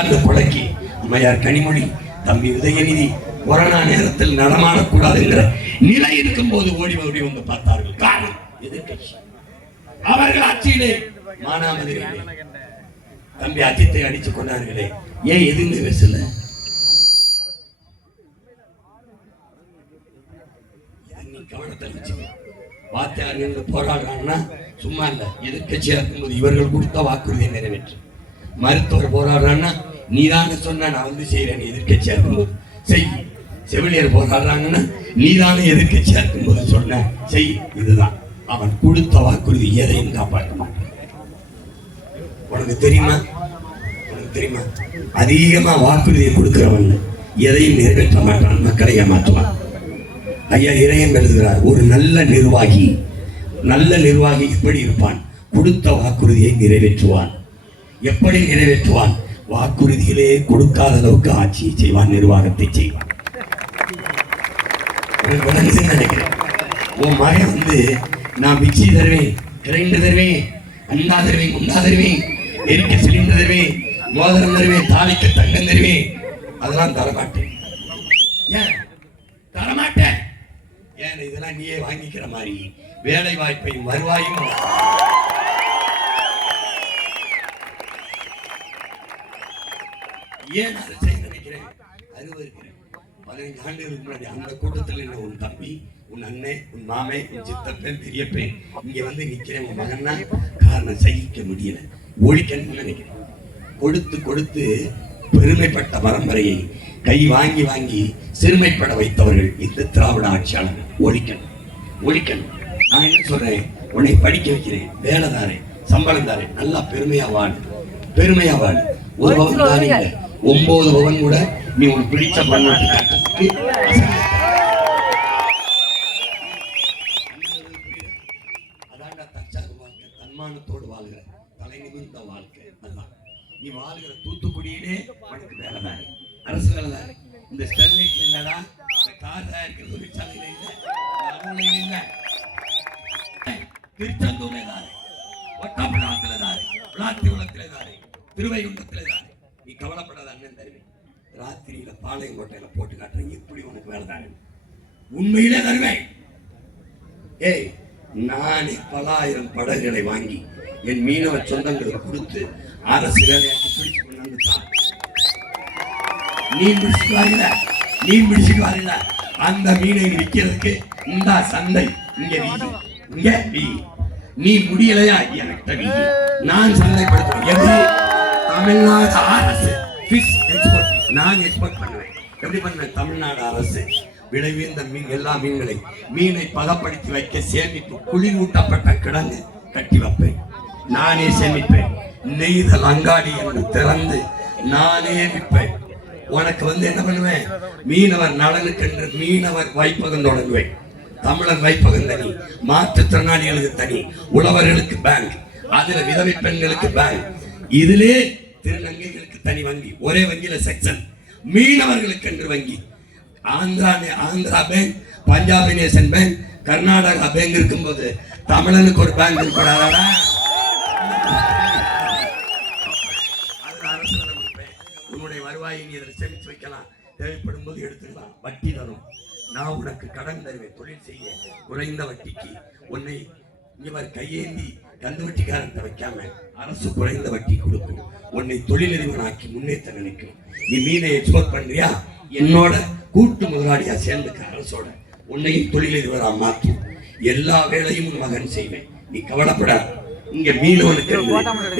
அந்த கொலைக்கு அம்மையார் கனிமொழி, தம்பி உதயநிதி கொரோனா நேரத்தில் நடமாடக்கூடாது என்கிற நிலை இருக்கும் போது ஓடி ஓடி வந்து பார்த்தார்கள். காரணம் எதிர்கட்சி. அவர்கள் ஆட்சியிலே மானாமதுரை தம்பி அஜித்தை அடிச்சு கொண்டார்களே, ஏன் எதுன்னு பேசல? கவனத்தை வச்சு வாத்தியார்கள் போராடுறாங்கன்னா சும்மா இல்ல, எதிர்கட்சியா இருக்கும்போது இவர்கள் கொடுத்த வாக்குறுதியை நிறைவேற்று. மருத்துவர் போராடுறான்னா நீதான சொன்ன நான் வந்து செய்யறேன், எதிர்கட்சியா இருக்கும்போது செய். செவிலியர் போராடுறாங்கன்னா நீதான எதிர்கட்சியா இருக்கும்போது சொன்ன செய். இதுதான் அவன் கொடுத்த வாக்குறுதி, எதையும் காப்பாற்ற மாட்டான். உனக்கு தெரியுமா? உனக்கு தெரியுமா? அதிகமா வாக்குறுதியை கொடுக்கிறவன் எதையும் நிறைவேற்ற மாட்டான், மக்களை ஏமாற்றுவான். ஐயா இறையன் எழுதுகிறார், ஒரு நல்ல நிர்வாகி எப்படி இருப்பான்? கொடுத்த வாக்குறுதியை நிறைவேற்றுவான். எப்படி நிறைவேற்றுவான்? வாக்குறுதியிலே கொடுக்காத அளவுக்கு ஆட்சியை செய்வான், நிர்வாகத்தை செய்வான். நினைக்கிறேன் உன் மகன் வந்து நான் மிக்சி தருவேன், கிரைண்டர் தருவேன், அண்டா தருவேன், குண்டா தருவேன், எரிக்க சிலிண்டர் தருவேன், மோதிரம் தருவேன், தாலிக்கு தங்கம் தருவேன், அதெல்லாம் தரமாட்டேன். ஏன் தரமாட்டேன்? ஏன் இதெல்லாம் நீயே வாங்கிக்கிற மாதிரி வேலை வாய்ப்பையும் வருவாயும் ஏன் அதை செய்ய நினைக்கிறேன்? 15 ஆண்டுகளுக்கு முன்னாடி அந்த கூட்டத்தில் என்ன உன் தம்பி, உன் அண்ணன், உன் மாமே, உன் சித்தப்பன், பெரியப்பன் இங்க வந்து நிக்கிறேன். உன் மகன்னா காரணம் சகிக்க முடியல, ஒழிக்கணும்னு நினைக்கிறேன். கொடுத்து கொடுத்து பெருமைப்பட்ட பரம்பரையை கை வாங்கி வாங்கி சிறுமைப்பட வைத்தவர்கள் இந்த திராவிட ஆட்சியாளர்கள். ஒழிக்கணும். நான் என்ன சொல்றேன்? உன்னை படிக்க வைக்கிறேன், வேலை தாரேன், சம்பளம் தாரேன், நல்லா பெருமையா வாழு. ஒரு பவன் தானே இல்லை, 9 பவன் கூட நீ உனக்கு பிடிச்ச பண்ணாட்டு காட்டுறதுக்கு அதான்டா தற்சார்பு வாழ்க்கை, தன்மானத்தோடு வாழ்கிற தலை நிமிர்ந்த வாழ்க்கை. அதான் நீ வாழ்கிற தூத்துக்குடியிலே உனக்கு வேலை தானே, அரசு வேலை தானே. இந்த ஸ்டெர்லைட்ல இல்லடா, இந்த கார் தயாரிக்கிற தொழிற்சாலையில இல்லை, இல்லை திருச்செந்தூர்ல தானே, ஒட்டப்படாத்துல தானே, விளாத்திகுளத்திலே தானே, திருவைகுண்டத்திலே தானே. நீ கவலைப்படாத, அண்ணன் தருவேன். ராத்திரியில பாளையங்கோட்டையில போட்டு காட்டுறேன், எப்படி உனக்கு வேலை தானே, உண்மையிலே தருவேன். ஏய், நானே பல ஆயிரம் படகுகளை வாங்கி என் மீனவ சொந்தங்களுக்கு கொடுத்து அரசு வேலையாக்கி பிடிச்சு கொண்டாந்து தான். மீன் பிடிச்சிட்டு வரல, அந்த மீனை விற்கிறதுக்கு இந்த சந்தை இங்க வீதி. நீ முடியலையா? எனக்கு வீதி. நான் சந்தைப்படுத்துவேன். தமிழ்நாடு அரசு நான் எக்ஸ்போர்ட் பண்ணுவேன். எப்படி பண்ணுவேன்? தமிழ்நாடு அரசு விளைவிந்த மீன், எல்லா மீனை பதப்படுத்தி வைக்க சேமிப்பு குளிரூட்டப்பட்ட கிடங்கு கட்டி வைப்பேன். நானே சேமிப்பேன். நெய்தல் அங்காடி என்று திறந்து நானே விற்பேன். உனக்கு வந்து என்ன பண்ணுவேன்? மீனவர் நலனுக்கென்று மீனவர் வைப்பகம் தொடங்குவேன். தமிழர் வைப்பகம் தனி, மாற்றுத்திறனாளிகளுக்கு தனி, உழவர்களுக்கு பேங்க், அதுல விதவை பெண்களுக்கு பேங்க், இதிலே திருநங்கைகளுக்கு தனி வங்கி, ஒரே வங்கியில செக்ஷன், மீனவர்களுக்கு என்று வங்கி. Andhra bank, Punjab nation bank, Karnataka bank இருக்கும்போது தமிழனுக்கு ஒரு பேங்க் இருக்கக்கூடாதா? உன்னுடைய வருவாயை நீ இதில் சேமித்து வைக்கலாம், தேவைப்படும் போது எடுத்துக்கலாம். வட்டி தரும், நான் உனக்கு கடன் தருவேன். தொழில் செய்ய குறைந்த வட்டிக்கு உன்னை இவர் கையேந்தி கந்து வட்டிக்காரத்தை வைக்காம அரசு குறைந்த வட்டி கொடுக்கும். உன்னை தொழிலதிபனாக்கி முன்னேற்ற நினைக்கும். நீ மீனை எக்ஸ்போர்ட் பண்றியா? என்னோட கூட்டு முதலாளியா சேர்ந்துக்க அரசோட. உன்னையும் தொழிலதிபரா மாற்றும். எல்லா வேலையும் உன் மகன் செய்வேன். நீ கவலைப்படாது. இங்க மீனவனுக்கு,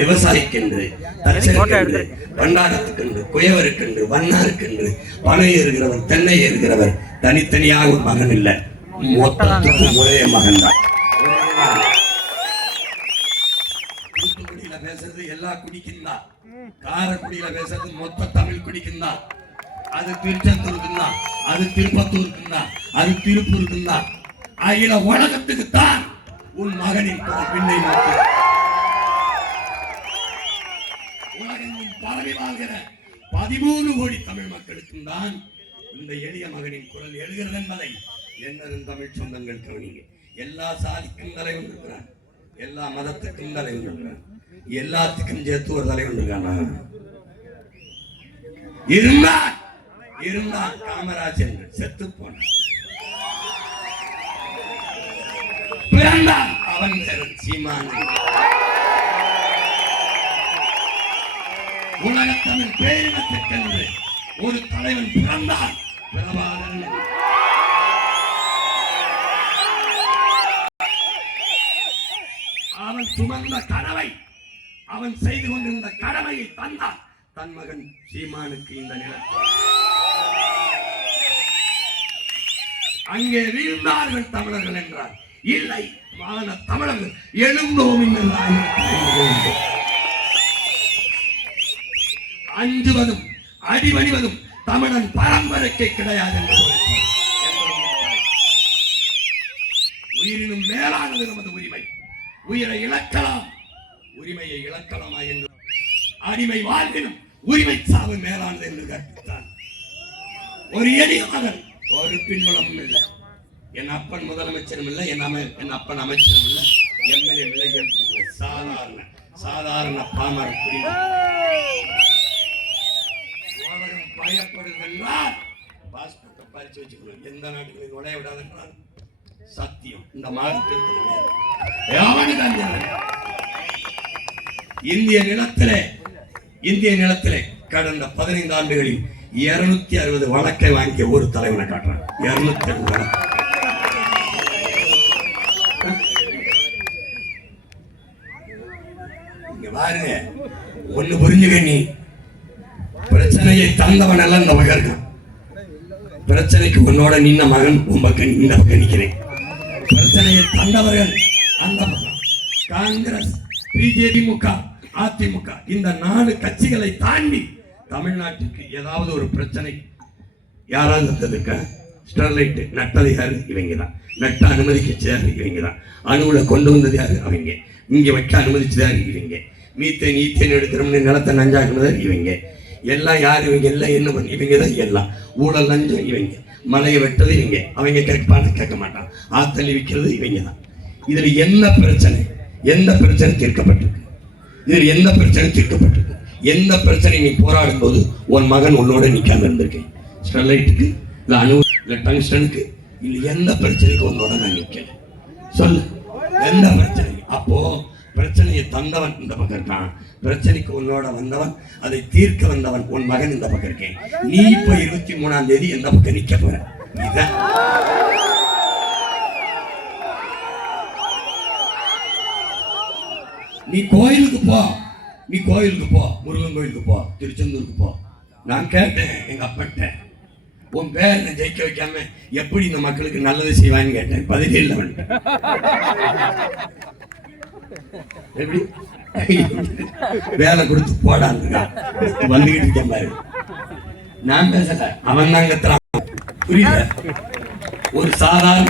விவசாயிக்கென்று, தச்சனுக்கென்று, பண்டாரத்துக்கென்று, குயவருக்கென்று, வண்ணாருக்கென்று, பனை ஏறுகிறவர், தென்னை ஏறுகிறவர் தனித்தனியாக ஒரு மகன் இல்லை, மொத்தத்துக்கும் ஒரே மகன் தான். தூத்துக்குடியில பேசுறது எல்லா குடிக்கும் தான், காரைக்குடியில பேசுறது மொத்த தமிழ் குடிக்கும் தான், அது திருச்செந்தூருக்கு தான், அது திருப்பத்தூருக்கு தான், அது திருப்பூருக்கு தான். அகில உலகத்துக்கு தான் உன் மகனின் பின்னை நோக்கி உலகெங்கும் பரவி வாழ்கிற 13 கோடி தமிழ் மக்களுக்கும் தான் இந்த எளிய மகனின் குரல் எழுகிறது என்பதை என்னதும் தமிழ் சொந்தங்கள் கவனிங்க. எல்லா சாதிக்கும் தலைவன் இருக்கிறான், எல்லா மதத்துக்கும் தலைவன் இருக்கிறான், எல்லாத்துக்கும் சேர்த்து ஒரு தலைவன் இருக்கானா? இருந்தான் இருந்தான் காமராஜன் செத்து போனான். பிறந்தான் அவன் சீமான். உலகத்தமிழ் பேரினத்திற்கென்று ஒரு தலைவன் பிறந்தான், பிரபாகரன். அவன் சுமந்த கனவை, அவன் செய்து கொண்டிருந்த கடமையை தந்தான் தன் மகன் சீமானுக்கு. இந்த நிலத்தில் அங்கே வீழ்ந்தார்கள் தமிழர்கள் என்றார். இல்லை, மான தமிழர்கள் எழுந்தோம். அஞ்சுவதும் அடிபணிவதும் தமிழன் பரம்பரைக்கு கிடையாது என்று உயிரினும் மேலானது நமது உரிமை. உயிரை இழக்கலாம், உரிமையை இழக்கலாமா என்று அடிமை வாழ்வினும் உரிமை சாவு மேலானது என்று கற்பித்தான். ஒரு எளிய மகன், ஒரு பின்புலமும் இல்லை. என் அப்பன் முதலமைச்சரும் இல்லை, என் அப்பன் அமைச்சரும் இல்லை, எம்எல்ஏ இல்லை. சாதாரண சாதாரண பாமர குடிமகன். உலகம் பயப்படுகின்றார். பாஸ்போர்ட்டை பறிச்சு வச்சுக்கணும், எந்த நாட்டுகளில் நுழைய விடாதென்றால் சத்தியம் இந்த மாதத்திற்கு இந்திய நிலத்திலே கடந்த 15 ஆண்டுகளில் 260 வழக்கை வாங்கிய ஒரு தலைவனை காட்டுறான். 260 வழக்கு. இங்க பாருங்க, ஒண்ணு புரிஞ்சுக்க, நீ பிரச்சனையை தந்தவன் எல்லாம் இந்த பக்கம் இருக்கான். பிரச்சனைக்கு உன்னோட நின்ன மகன் உன் பக்கம் இந்த பக்கம் நிக்கிறேன். பிரச்சனையை தந்தவர்கள் அந்த பக்கம். காங்கிரஸ், பிஜேபி, அதிமுக இந்த 4 கட்சிகளை தாண்டி தமிழ்நாட்டுக்கு ஏதாவது ஒரு பிரச்சனை யாராவது வந்ததுக்க ஸ்டெர்லைட் நட்டது யாரு? இவங்க தான். நட்ட அனுமதிக்க யாரு? இவங்க தான். அணுவுல கொண்டு வந்தது யாரு? அவங்க. இங்க வைக்க அனுமதிச்சதாரு இவங்க. மீத்தேன் எடுக்கிறோம்னு நிலத்தை நஞ்சாக்குனது இவங்க. எல்லாம் யாரு? இவங்க எல்லாம் என்ன பண்ணி இவங்க தான் எல்லாம். ஊழல் லஞ்சம் இவங்க. மலையை வெட்டது இவங்க. அவங்க கேட்க மாட்டான். ஆத்தள்ளி விற்கிறது இவங்க தான். இதுல என்ன பிரச்சனை? எந்த பிரச்சனை தீர்க்கப்பட்டிருக்கு? இதில் எந்த பிரச்சனை தீர்க்கப்பட்டிருக்கு? எந்த பிரச்சனை நீ போராடும் போது உன் மகன் உன்னோட நிக்காம இருந்திருக்கேன்? ஸ்டெர்லைட்டுக்கு, இல்ல அணு, இல்ல டங்ஸ்டனுக்கு, இல்ல எந்த பிரச்சனைக்கு உன்னோட நான் நிக்கல? சொல்லு, எந்த பிரச்சனை? அப்போ பிரச்சனையை தந்தவன் இந்த பக்கம் இருக்கான். பிரச்சனைக்கு உன்னோட வந்தவன், அதை தீர்க்க வந்தவன் உன் மகன் இந்த பக்கம் இருக்கேன். நீ இப்ப 23ஆம் தேதி எந்த பக்கம் நிக்க போற? இதான் நீ கோயிலுக்கு போ, முருகன் கோயிலுக்கு போ, திருச்செந்தூருக்கு போ. நான் கேட்டேன் எங்க அப்பட்ட, உன் பேரை ஜெயிக்க வைக்காம எப்படி இந்த மக்களுக்கு நல்லது செய்வான்னு கேட்டேன். பதிலே இல்லை. எப்படி வேலை கொடுத்து போடான்னு வந்துகிட்டு இருக்கேன் பாரு. நான் பேசல, அவன் தான் கத்துறான். புரியல? ஒரு சாதாரண